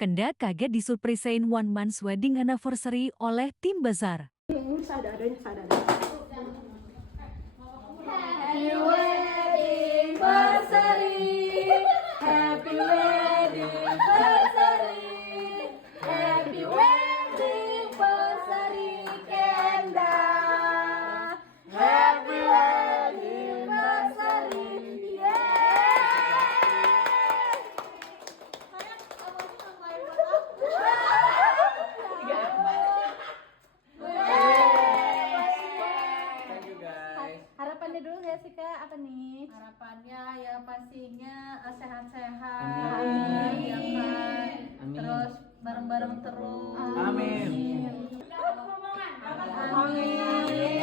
Kenda kaget disurprisein one month's wedding anniversary oleh tim besar. Happy wedding anniversary, happy wedding anniversary, happy wedding anniversary, Kenda. Happy wedding anniversary, Harapannya dulu ya sih Kak, apa nih? Harapannya ya pastinya sehat-sehat, Amin. ya kan? Amin. Terus bareng-bareng terus. Amin. Amin.